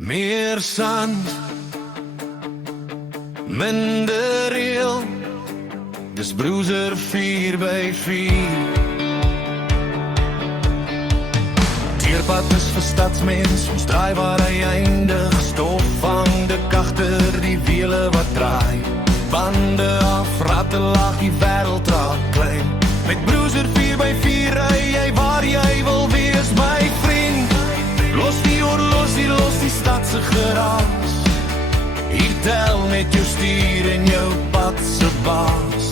Meer sand, minder reël. Dis Bruiser 4x4. Teerpad is vir stadsmens, ons draai waar hy eindig. Stof vang dik agter die wiele wat draai. Bande af, ratte lag, die wêreld raak klein. Met Bruiser 4x4 ry jy waar jy wil wees, my vriend. Los die horlosie, los die stad se geraas. Hier tel net jou stuur en jou pad se baas.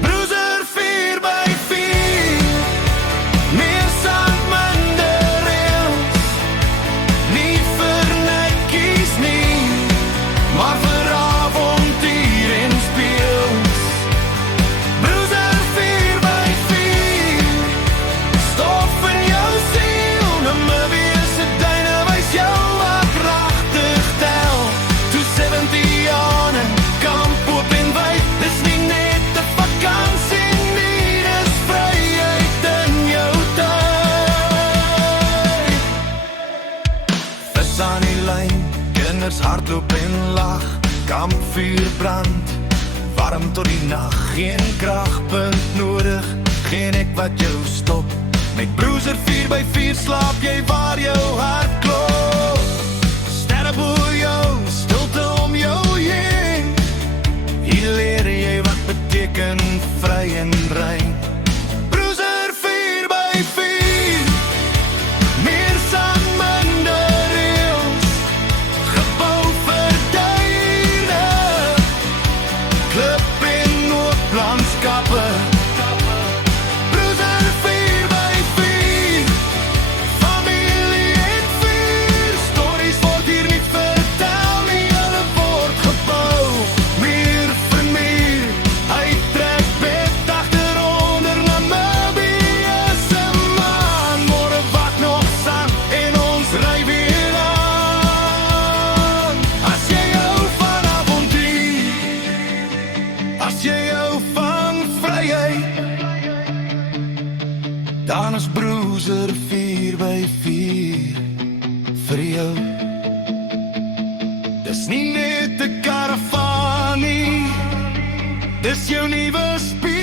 Bruiser 4x4, meer sand, minder reëls. Nie vir netjies nie, maar vir avontuur en speels. Bruiser 4x4, stof in jou siel. Namibia se duine wys jou wat pragtig tel. 270 aan en kamp oop en wyd. Dis nie net 'n vakansie nie, dis vryheid in jou tyd. Vis aan die lyn, kinders hardloop en lag. Kampvuur brand, warm tot die nag. Geen kragpunt nodig, geen ek wat jou stop. Met Bruiser 4x4 slaap jy waar jou hart klop. Sterre bo jou, stilte om jou heen. Hier leer jy wat beteken vry en rein. Bruiser 4x4, meer sand, minder reëls. Gebou vir duine, klip en oop landskappe. Bruiser 4x4, familie en vuur. Stories word hier nie vertel nie, hulle word gebou. Muur vir muur, hy trek bed agteronder. Namibia se maan, môre wag nog sand en ons ry weer aan. As jy hou van avontuur, as jy hou van vryheid, dan is Bruiser 4x4 vir jou. Dis nie net 'n karavaan nie, dis jou nuwe spier.